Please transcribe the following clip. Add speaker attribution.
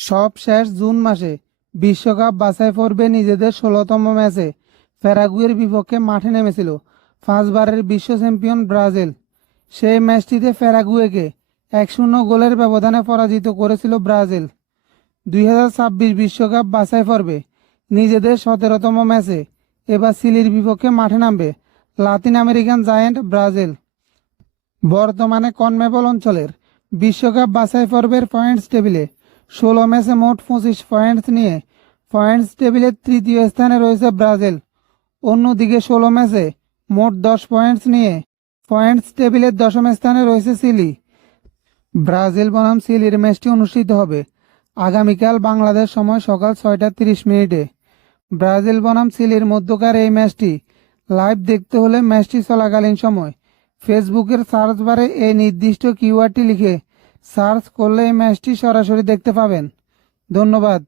Speaker 1: সব শেষ জুন মাসে বিশ্বকাপ বাছাই পর্বে নিজেদের ষোলোতম ম্যাচে প্যারাগুয়ের বিপক্ষে মাঠে নেমেছিল পাঁচবারের বিশ্ব চ্যাম্পিয়ন ব্রাজিল। সেই ম্যাচটিতে প্যারাগুয়েকে এক শূন্য গোলের ব্যবধানে পরাজিত করেছিল ব্রাজিল। দুই হাজার ছাব্বিশ বিশ্বকাপ বাছাই পর্বে নিজেদের সতেরোতম ম্যাচে এবার চিলির বিপক্ষে মাঠে নামবে লাতিন আমেরিকান জায়ান্ট ব্রাজিল। বর্তমানে কনমেবল অঞ্চলের বিশ্বকাপ বাছাই পর্বের পয়েন্টস টেবিলে ষোলো ম্যাচে মোট পঁচিশ পয়েন্টস নিয়ে পয়েন্টস টেবিলের তৃতীয় স্থানে রয়েছে ব্রাজিল। অন্যদিকে ষোলো ম্যাচে মোট দশ পয়েন্টস নিয়ে পয়েন্টস টেবিলের দশম স্থানে রয়েছে চিলি ব্রাজিল বনাম সিলির ম্যাচটি অনুষ্ঠিত হবে আগামীকাল বাংলাদেশ সময় সকাল ছয়টা তিরিশ মিনিটে। ব্রাজিল বনাম সিলির মধ্যকার এই ম্যাচটি লাইভ দেখতে হলে ম্যাচটি চলাকালীন সময় ফেসবুকের সার্চ বারে এই নির্দিষ্ট কিওয়ার্ডটি লিখে সার্চ করলে এই ম্যাচটি সরাসরি দেখতে পাবেন। ধন্যবাদ।